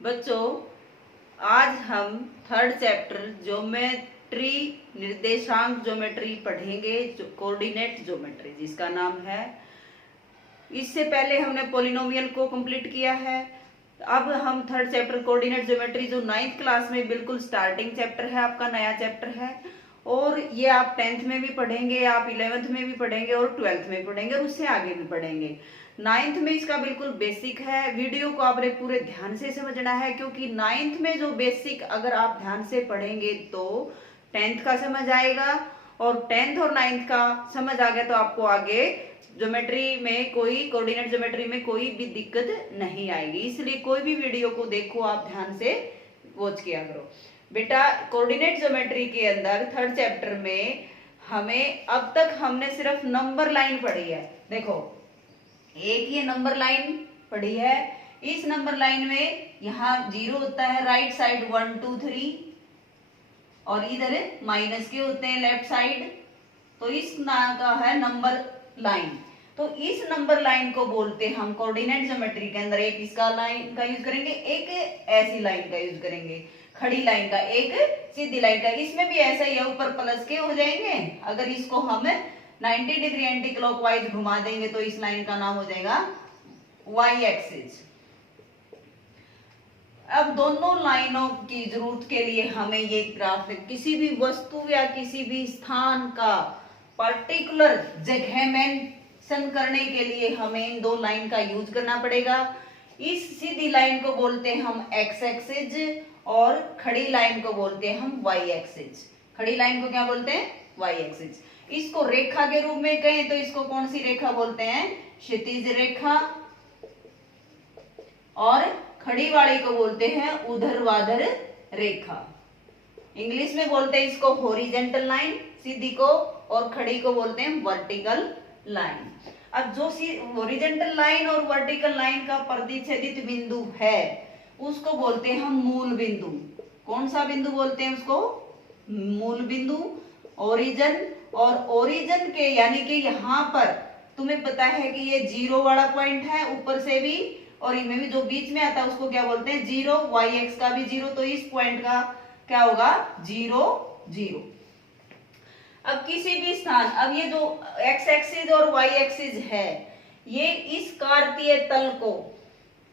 बच्चों, आज हम थर्ड चैप्टर ज्योमेट्री निर्देशांक ज्योमेट्री पढ़ेंगे, जो कोऑर्डिनेट ज्योमेट्री जिसका नाम है। इससे पहले हमने पॉलिनोमियल को कंप्लीट किया है। अब हम थर्ड चैप्टर कोऑर्डिनेट ज्योमेट्री जो 9th क्लास में बिल्कुल स्टार्टिंग चैप्टर है, आपका नया चैप्टर है। और ये आप 10th में भी पढ़ेंगे, आप 11th में भी पढ़ेंगे और 12th में भी पढ़ेंगे और उससे आगे भी पढ़ेंगे। 9th में इसका बिल्कुल बेसिक है। वीडियो को आपने पूरे ध्यान से समझना है, क्योंकि 9th में जो बेसिक अगर आप ध्यान से पढ़ेंगे तो 10th का समझ आएगा, और 10th और 9th का समझ आ गया तो आपको आगे ज्योमेट्री में कोई कोऑर्डिनेट ज्योमेट्री में कोई भी दिक्कत नहीं आएगी। इसलिए कोई भी वीडियो को देखो आप ध्यान से वॉच किया करो। बेटा, कोऑर्डिनेट ज्योमेट्री के अंदर थर्ड चैप्टर में हमें अब तक हमने सिर्फ नंबर लाइन पढ़ी है। देखो, एक ये नंबर लाइन पढ़ी है। इस नंबर लाइन में यहाँ 0 होता है राइट साइड 1 2 3, और इधर माइनस के होते हैं लेफ्ट साइड। तो इस ना का है नंबर लाइन। तो इस नंबर लाइन को बोलते हैं हम कोऑर्डिनेट ज्योमेट्री के अंदर, एक इसका लाइन का यूज करेंगे, एक ऐसी लाइन का यूज करेंगे, खड़ी लाइन का, एक सीधी लाइन का। इसमें भी ऐसा ही है, ऊपर प्लस के हो जाएंगे। अगर इसको हम 90 डिग्री एंटी क्लॉकवाइज घुमा देंगे तो इस लाइन का नाम हो जाएगा वाई एक्सिस। अब दोनों लाइनों की जरूरत के लिए हमें ये ग्राफ, किसी भी वस्तु या किसी भी स्थान का पर्टिकुलर जगह मेंशन करने के लिए हमें इन दो लाइन का यूज करना पड़ेगा। इस सीधी लाइन को बोलते हैं हम एक्स एक्सिस और खड़ी लाइन को बोलते हैं हम वाई एक्सिस। खड़ी लाइन को क्या बोलते हैं? Y axis. इसको रेखा के रूप में कहें तो इसको कौन सी रेखा बोलते हैं? क्षैतिज रेखा। और खड़ी वाली को बोलते हैं ऊर्ध्वाधर रेखा। इंग्लिश में बोलते हैं इसको हॉरिजॉन्टल लाइन सीधी को, और खड़ी को बोलते हैं वर्टिकल लाइन। अब जो हॉरिजॉन्टल लाइन और वर्टिकल लाइन का प्रतिच्छेदित बिंदु है उसको बोलते हैं हम मूल बिंदु। कौन सा बिंदु बोलते हैं उसको? मूल बिंदु। ओरिजिन, और ओरिजिन के यानी कि यहाँ पर तुम्हें पता है कि ये 0 वाला पॉइंट है ऊपर से भी, और इनमें भी जो बीच में आता है उसको क्या बोलते हैं? 0। वाई एक्स का भी 0, तो इस पॉइंट का क्या होगा? 0 0। अब किसी भी स्थान, अब ये जो एक्स एक्सिस और वाई एक्सिस है, ये इस कार्तीय तल को,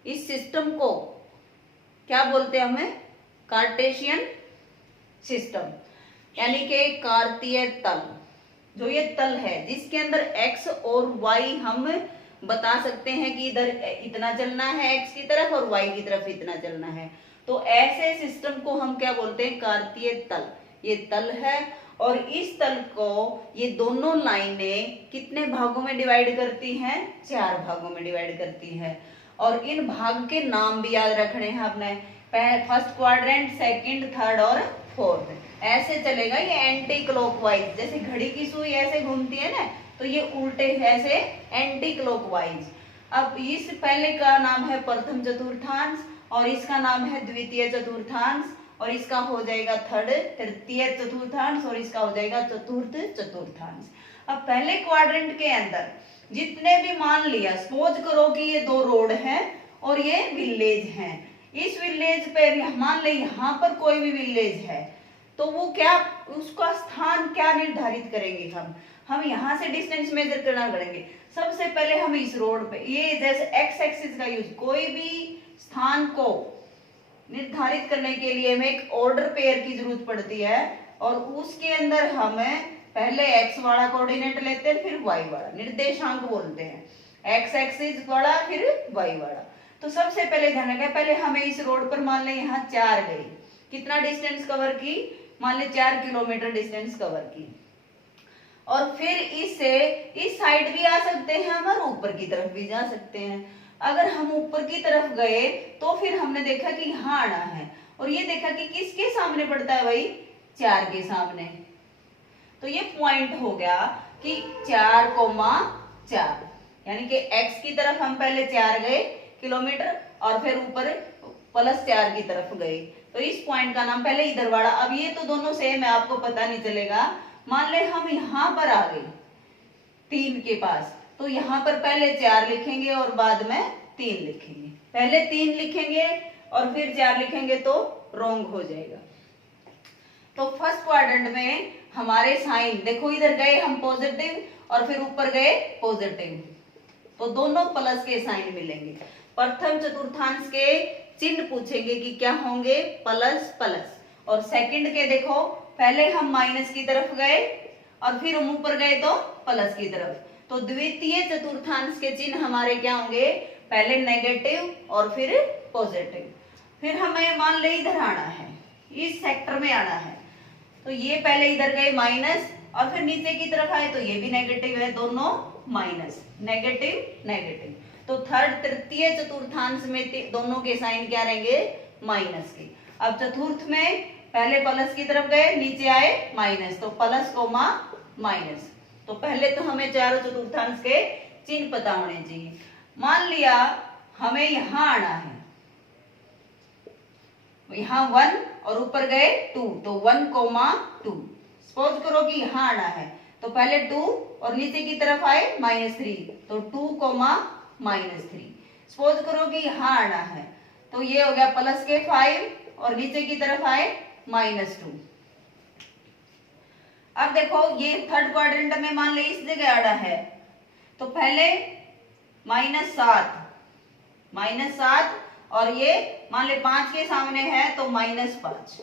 इस सिस्टम को क्या बोलते हैं हमें? कार्टेशियन सिस्टम, यानी कि कार्तीय तल। जो ये तल है जिसके अंदर एक्स और वाई हम बता सकते हैं कि इधर इतना चलना है एक्स की तरफ और वाई की तरफ इतना चलना है, तो ऐसे सिस्टम को हम क्या बोलते हैं? कार्तीय तल। ये तल है, और इस तल को ये दोनों लाइनें कितने भागों में डिवाइड करती हैं? 4 भागों में डिवाइड करती है। और इन भाग के नाम भी याद रखने हैं आपने। फर्स्ट क्वाड्रेंट, सेकंड, थर्ड और फोर्थ। ऐसे चलेगा ये एंटी क्लॉकवाइज। जैसे घड़ी की सुई ऐसे घूमती है ना, तो ये उल्टे ऐसे एंटी क्लॉकवाइज। अब इस पहले का नाम है प्रथम चतुर्थांश, और इसका नाम है द्वितीय चतुर्थांश, और इसका हो जाएगा तृतीय चतुर्थांश, और इसका हो जाएगा चतुर्थ चतुर्थांश। अब पहले क्वाड्रेंट के अंदर जितने भी, मान लिया सपोज करो कि ये 2 रोड है और ये विलेज है। इस विलेज पे मान ले यहाँ पर कोई भी विलेज है, तो वो क्या, उसका स्थान क्या निर्धारित करेंगे हम यहाँ से डिस्टेंस मेजर करना करेंगे। सबसे पहले हम इस रोड पे, ये जैसे एक्स एक्सिस का यूज, कोई भी स्थान को निर्धारित करने के लिए हमें एक ऑर्डर पेयर की जरूरत पड़ती है, और उसके अंदर हमें पहले एक्स वाला कोऑर्डिनेट लेते हैं, फिर वाई वाला, निर्देशांक बोलते हैं। एक्स एक्सिस वाला फिर वाई वाला। तो सबसे पहले ध्यान रखें, पहले हमें इस रोड पर मान लें यहाँ 4 गई, कितना डिस्टेंस कवर की? मान ले 4 किलोमीटर डिस्टेंस कवर की। और फिर इससे इस साइड भी आ सकते हैं हम, और ऊपर की तरफ भी जा सकते हैं। अगर हम ऊपर की तरफ गए तो फिर हमने देखा कि यहाँ आना है, और ये देखा कि किसके सामने पड़ता है भाई? 4 के सामने। तो ये पॉइंट हो गया कि 4,4, यानी कि x की तरफ हम पहले 4 गए किलोमीटर, और फिर ऊपर +4 की तरफ गए, तो इस पॉइंट का नाम पहले इधर वाला। अब ये तो दोनों सेम है, आपको पता नहीं चलेगा। मान ले हम यहाँ पर आ गए 3 के पास, तो यहाँ पर पहले 4 लिखेंगे और बाद में 3 लिखेंगे। पहले 3 लिखेंगे और फिर 4 लिखेंगे तो रॉन्ग हो जाएगा। तो फर्स्ट क्वाड्रेंट में हमारे साइन देखो, इधर गए हम पॉजिटिव और फिर ऊपर गए पॉजिटिव, तो दोनों प्लस के साइन मिलेंगे। प्रथम चतुर्थांश के चिन्ह पूछेंगे कि क्या होंगे, प्लस प्लस। और सेकंड के देखो, पहले हम माइनस की तरफ गए और फिर हम ऊपर गए तो प्लस की तरफ, तो द्वितीय चतुर्थांश के चिन्ह हमारे क्या होंगे, पहले नेगेटिव और फिर पॉजिटिव। फिर हमें मान ले इधर आना है, इस सेक्टर में आना है, तो ये पहले इधर गए माइनस और फिर नीचे की तरफ आए तो ये भी नेगेटिव है, दोनों माइनस, नेगेटिव नेगेटिव। तो थर्ड तृतीय चतुर्थांश में दोनों के साइन क्या रहेंगे, माइनस के। अब चतुर्थ में पहले प्लस की तरफ गए, नीचे आए माइनस, तो प्लस कोमा माइनस। तो पहले तो हमें चारों चतुर्थांश के चिन्ह पता होने चाहिए। मान लिया हमें यहां आना है, यहां 1 और ऊपर गए 2, तो 1 कोमा 2। सपोज करो कि यहां आना है, तो पहले 2 और नीचे की तरफ आए -3, तो 2 कोमा -3। सपोज करो कि यहां आना है, तो ये हो गया प्लस के 5 और नीचे की तरफ आए -2। अब देखो ये थर्ड क्वाड्रेंट में मान ले इस जगह आना है, तो पहले -7 और ये मान ले 5 के सामने है तो -5।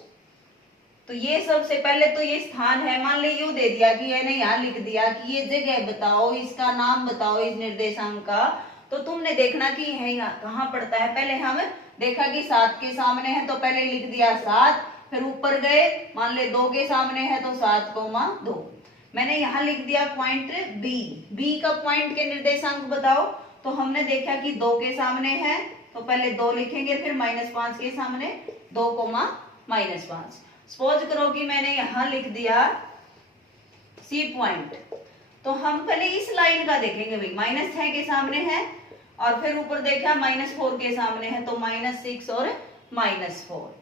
तो ये सबसे पहले तो ये स्थान है, मान ले यू दे दिया कि यानी यहाँ लिख दिया कि ये जगह बताओ, इसका नाम बताओ इस निर्देशांक का। तो तुमने देखना कि है कहाँ पड़ता है। पहले हम देखा कि 7 के सामने है तो पहले लिख दिया 7, फिर ऊपर गए मान ले 2 के सामने है तो 7,2। मैंने यहाँ लिख दिया पॉइंट बी का पॉइंट के निर्देशांक बताओ, तो हमने देखा कि 2 के सामने है तो पहले 2 लिखेंगे, फिर -5 के सामने 2,-5। सपोज करो कि मैंने यहाँ लिख दिया सी पॉइंट, तो हम पहले इस लाइन का देखेंगे भाई, -6 के सामने है और फिर ऊपर देखा -4 के सामने है तो -6 और -4।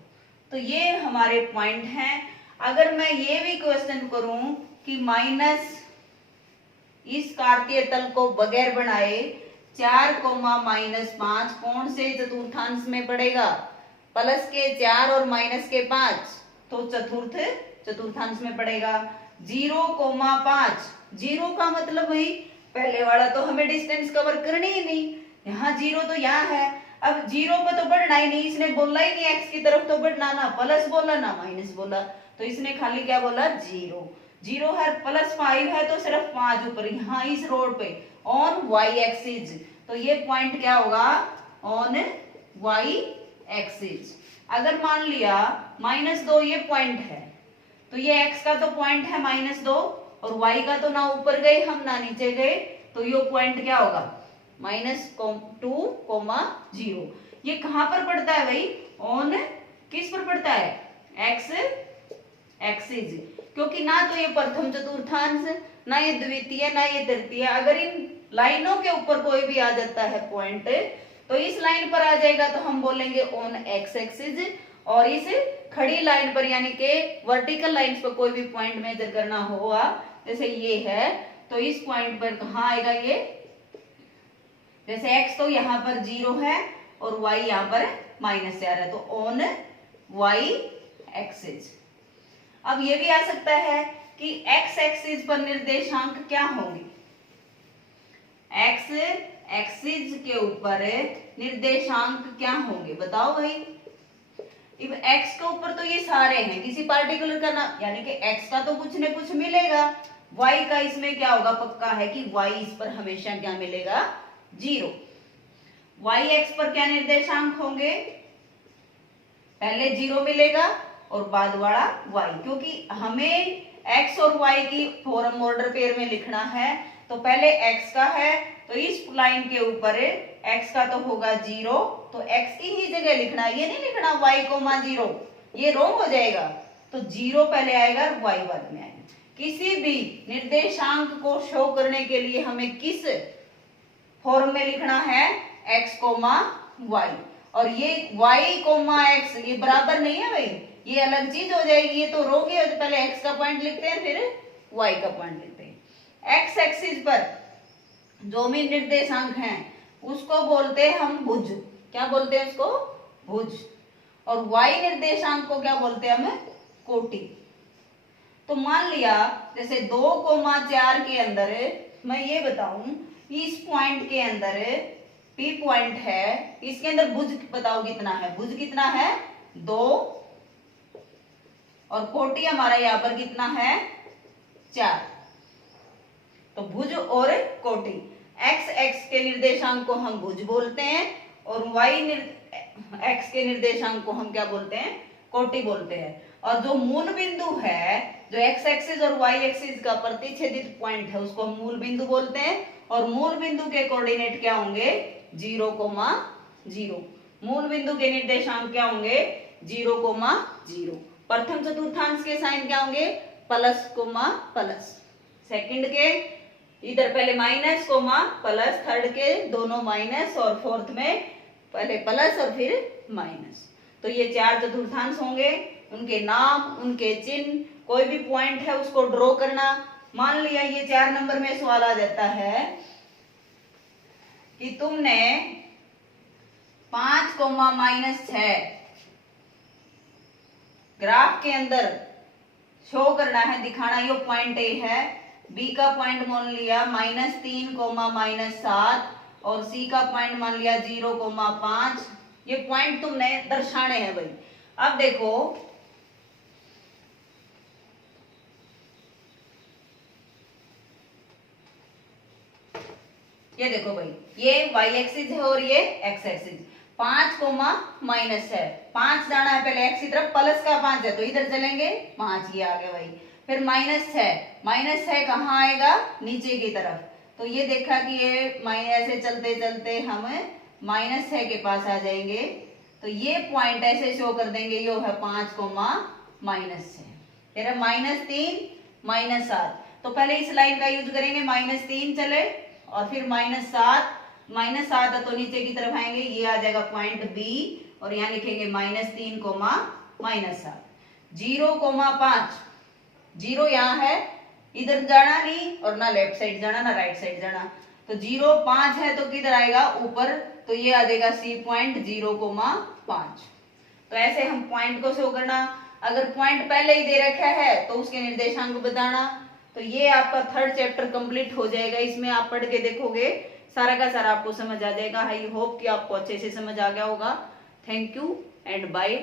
तो ये हमारे पॉइंट हैं। अगर मैं ये भी क्वेश्चन करूं कि माइनस इस कार्तीय तल को बगैर बनाए 4,-5 कौन से चतुर्थांश में पड़ेगा, प्लस के 4 और माइनस के 5, तो चतुर्थ चतुर्थांश में पड़ेगा। 0,5, 0 का मतलब भाई पहले वाला तो हमें डिस्टेंस कवर करनी ही नहीं, यहाँ 0 तो यहाँ है, अब 0 पे तो बढ़ना ही नहीं, इसने बोला ही नहीं x की तरफ तो बढ़ना, ना प्लस बोला ना माइनस बोला, तो इसने खाली क्या बोला 0 है, +5 है तो सिर्फ 5 ऊपर, यहाँ इस रोड पे ऑन y एक्सिस, तो ये पॉइंट क्या होगा, ऑन y एक्सिस। अगर मान लिया -2 ये पॉइंट है, तो ये x का तो पॉइंट है -2 और y का तो ना ऊपर गए हम ना नीचे गए, तो ये पॉइंट क्या होगा -2,0। ये कहां पर पड़ता है भाई, ऑन किस पर पड़ता है, x एक्सिस, क्योंकि ना तो ये प्रथम चतुर्थांश, ना ये द्वितीय, ना ये तृतीय। अगर इन लाइनों के ऊपर कोई भी आ जाता है पॉइंट, तो इस लाइन पर आ जाएगा तो हम बोलेंगे ऑन x एक्सिस, और इस खड़ी लाइन पर यानी कि वर्टिकल लाइंस पर कोई भी पॉइंट मेजर करना होगा, जैसे ये है, तो इस पॉइंट पर कहाँ आएगा ये, जैसे x तो यहाँ पर 0 है और y यहाँ पर -4 है, तो ऑन y एक्सिस। अब ये भी आ सकता है कि x एक्सिस पर निर्देशांक क्या होंगे, x एक्सिस के ऊपर निर्देशांक क्या होंगे बताओ भाई। अब x के ऊपर तो ये सारे हैं, किसी पार्टिकुलर का ना, यानी कि x का तो कुछ न कुछ मिलेगा, y का इसमें क्या होगा, पक्का है कि y इस पर हमेशा क्या मिलेगा 0। y x पर क्या निर्देशांक होंगे, पहले 0 मिलेगा और बाद वाला y, क्योंकि हमें x और y की फॉर्म ऑर्डर पेयर में लिखना है, तो पहले x का है तो इस लाइन के ऊपर x का तो होगा 0, तो x की ही जगह लिखना है, ये नहीं लिखना y,0, ये रॉन्ग हो जाएगा, तो 0 पहले आएगा y बाद में आएगा। किसी भी निर्देशांक को शो करने के लिए हमें किस फॉर्म में लिखना है, x, y, और ये y, x ये बराबर नहीं है भाई, ये अलग चीज हो जाएगी, ये तो रॉन्ग है, तो पहले x का पॉइंट लिखते हैं फिर y का पॉइंट लिखते हैं। x एक्सिस पर जो भी निर्देशांक हैं उसको बोलते हैं हम भुज, क्या बोलते हैं उसको, भुज। और y निर्देशांक को क्या बोलते हैं हम? कोटि। तो मान लिया जैसे 2,4 के अंदर मैं ये बताऊं, इस पॉइंट के अंदर P पॉइंट है, इसके अंदर भुज बताओ कितना है? भुज कितना है? 2, और कोटि हमारा यहां पर कितना है? 4। तो भुज और कोटि, x के निर्देशांक को हम भुज बोलते हैं और x के निर्देशांक को हम क्या बोलते हैं? कोटि बोलते हैं। और जो मूल बिंदु है, जो x एक्सिस और y एक्सिस का प्रतिच्छेदित पॉइंट है, उसको हम मूल बिंदु बोलते हैं। और मूल बिंदु के कोऑर्डिनेट क्या होंगे? 0,0। मूल बिंदु के निर्देशांक क्या होंगे? 0,0। प्रथम चतुर्थांश के साइन क्या होंगे? Plus coma plus. सेकंड के इधर पहले माइनस कोमा प्लस, थर्ड के दोनों माइनस, और फोर्थ में पहले प्लस और फिर माइनस। तो ये 4 चतुर्थांश होंगे, उनके नाम, उनके चिन्ह, कोई भी पॉइंट है उसको ड्रॉ करना। मान लिया ये 4 नंबर में सवाल आ जाता है कि तुमने 5,-6 ग्राफ के अंदर शो करना है, दिखाना। ये पॉइंट ए है, बी का पॉइंट मान लिया -3, -7, और सी का पॉइंट मान लिया 0,5। ये पॉइंट तुमने दर्शाने हैं भाई। अब देखो ये देखो भाई, ये y एक्सिस है और ये x एक्सिस। 5,- है, 5 जाना है पहले x की तरफ, प्लस का 5 है तो इधर चलेंगे, 5 ये आ गया भाई। फिर माइनस है कहाँ आएगा? नीचे की तरफ। तो ये देखा कि ये ऐसे चलते चलते हम -6 के पास आ जाएंगे। तो ये पॉइंट ऐसे शो कर देंगे, ये है 5,-6। फिर -3, -7। तो पहले इस लाइन का यूज करेंगे, -3 चले और फिर -7 है तो नीचे की तरफ आएंगे, ये आ जाएगा पॉइंट बी, और यहाँ लिखेंगे -3, -7। 0,5, 0 यहाँ है, इधर जाना नहीं और ना लेफ्ट साइड जाना ना राइट साइड जाना। तो 0,5 है तो किधर आएगा? ऊपर। तो ये आ जाएगा सी पॉइंट 0,5। तो ऐसे हम पॉइंट को शो करना। अगर पॉइंट पहले ही दे रखा है तो उसके निर्देशांक बताना। तो ये आपका 3rd चैप्टर कंप्लीट हो जाएगा। इसमें आप पढ़ के देखोगे, सारा का सारा आपको समझ आ जाएगा। आई होप कि आपको अच्छे से समझ आ गया होगा। Thank you and bye.